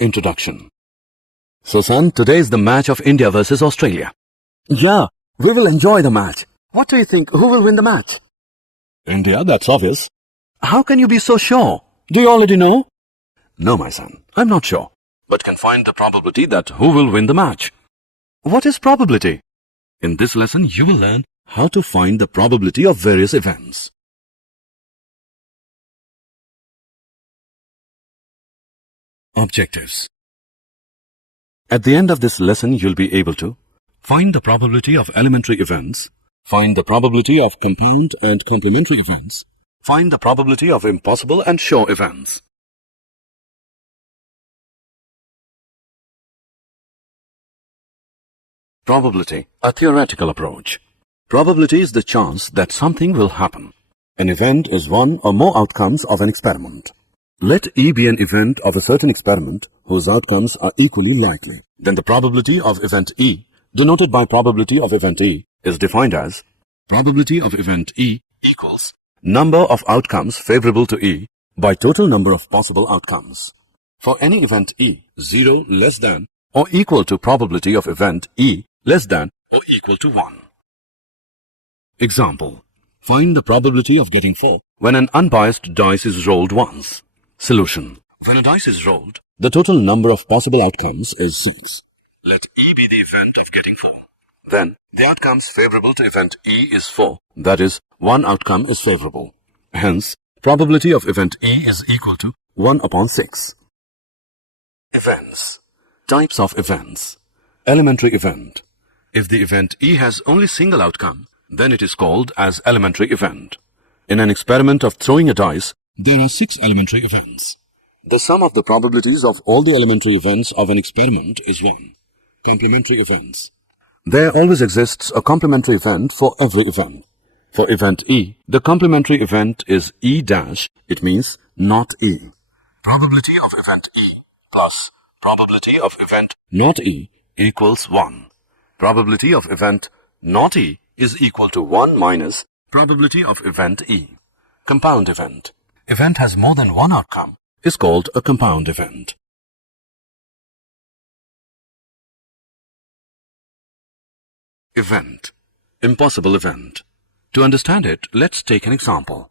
Introduction. So son, today is the match of India versus Australia. Yeah, we will enjoy the match. What do you think? Who will win the match? India, that's obvious. How can you be so sure? Do you already know? No, my son, I'm not sure, but can find the probability that who will win the match. What is probability? In this lesson, you will learn how to find the probability of various events. Objectives. At the end of this lesson, you'll be able to find the probability of elementary events, find the probability of compound and complementary events, find the probability of impossible and sure events. Probability, a theoretical approach. Probability is the chance that something will happen. An event is one or more outcomes of an experiment. Let E be an event of a certain experiment whose outcomes are equally likely. Then the probability of event E, denoted by probability of event E, is defined as probability of event E equals number of outcomes favorable to E by total number of possible outcomes. For any event E, 0 less than or equal to probability of event E less than or equal to 1. Example. Find the probability of getting 4 when an unbiased dice is rolled once. Solution. When a dice is rolled, the total number of possible outcomes is 6. Let E be the event of getting 4. Then, the outcomes favorable to event E is 4. That is, one outcome is favorable. Hence, probability of event E is equal to 1 upon 6. Events. Types of events. Elementary event. If the event E has only single outcome, then it is called as elementary event. In an experiment of throwing a dice, there are 6 elementary events. The sum of the probabilities of all the elementary events of an experiment is 1. Complementary events. There always exists a complementary event for every event. For event E, the complementary event is E dash, it means not E. Probability of event E plus probability of event not E equals 1. Probability of event not E is equal to 1 minus probability of event E. Compound event. Event has more than one outcome is called a compound event. Event. Impossible event. To understand it, let's take an example.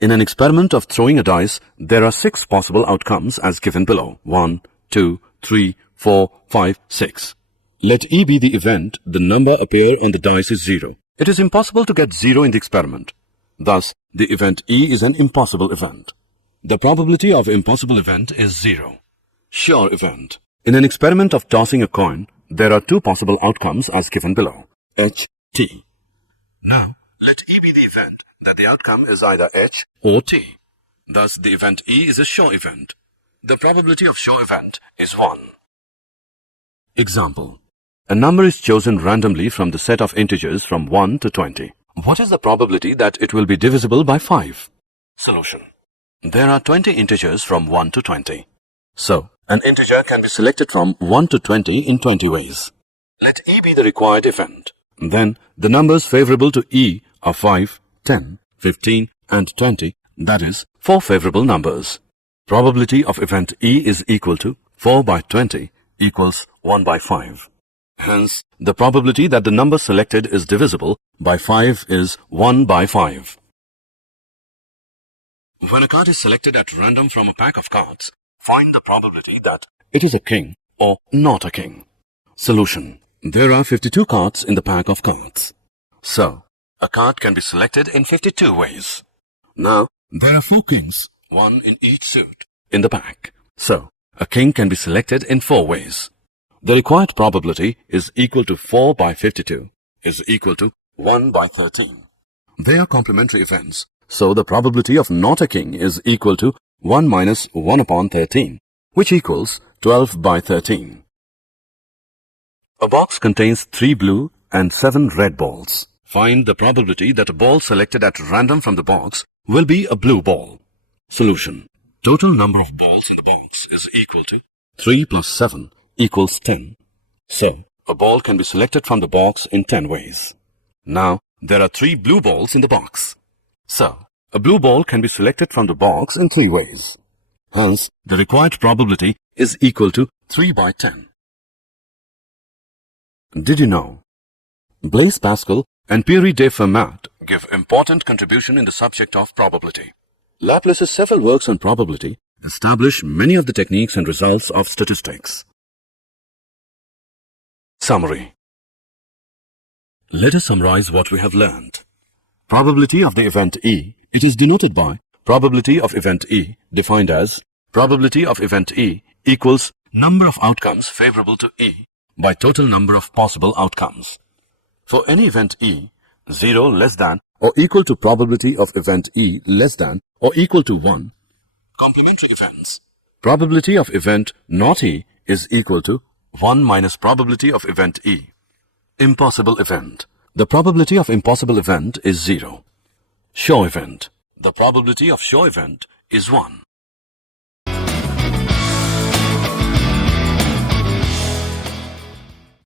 In an experiment of throwing a dice, there are 6 possible outcomes as given below. 1, 2, 3, 4, 5, 6. Let E be the event, the number appear on the dice is 0. It is impossible to get 0 in the experiment. Thus, the event E is an impossible event. The probability of impossible event is 0. Sure event. In an experiment of tossing a coin, there are 2 possible outcomes as given below. H, T. Now, let E be the event that the outcome is either H or T. Thus, the event E is a sure event. The probability of sure event is 1. Example. A number is chosen randomly from the set of integers from 1 to 20. What is the probability that it will be divisible by 5? Solution. There are 20 integers from 1 to 20. So, an integer can be selected from 1 to 20 in 20 ways. Let E be the required event. Then, the numbers favorable to E are 5, 10, 15 and 20, that is, 4 favorable numbers. Probability of event E is equal to 4 by 20 equals 1 by 5. Hence, the probability that the number selected is divisible by 5 is 1 by 5. When a card is selected at random from a pack of cards, find the probability that it is a king or not a king. Solution. There are 52 cards in the pack of cards. So, a card can be selected in 52 ways. Now, there are 4 kings, 1 in each suit, in the pack. So, a king can be selected in 4 ways. The required probability is equal to 4 by 52 is equal to 1 by 13. They are complementary events, so the probability of not a king is equal to 1 minus 1 upon 13, which equals 12 by 13. A box contains 3 blue and 7 red balls. Find the probability that a ball selected at random from the box will be a blue ball. Solution. Total number of balls in the box is equal to 3 plus 7 equals 10. So, a ball can be selected from the box in 10 ways. Now, there are 3 blue balls in the box. So, a blue ball can be selected from the box in 3 ways. Hence, the required probability is equal to 3 by 10. Did you know? Blaise Pascal and Pierre de Fermat give important contribution in the subject of probability. Laplace's several works on probability establish many of the techniques and results of statistics. Summary. Let us summarize what we have learned. Probability of the event E, it is denoted by probability of event E, defined as probability of event E equals number of outcomes favorable to E by total number of possible outcomes. For any event E, 0 less than or equal to probability of event E less than or equal to 1. Complementary events. Probability of event not E is equal to 1 minus probability of event E. Impossible event. The probability of impossible event is 0. Sure event. The probability of sure event is 1.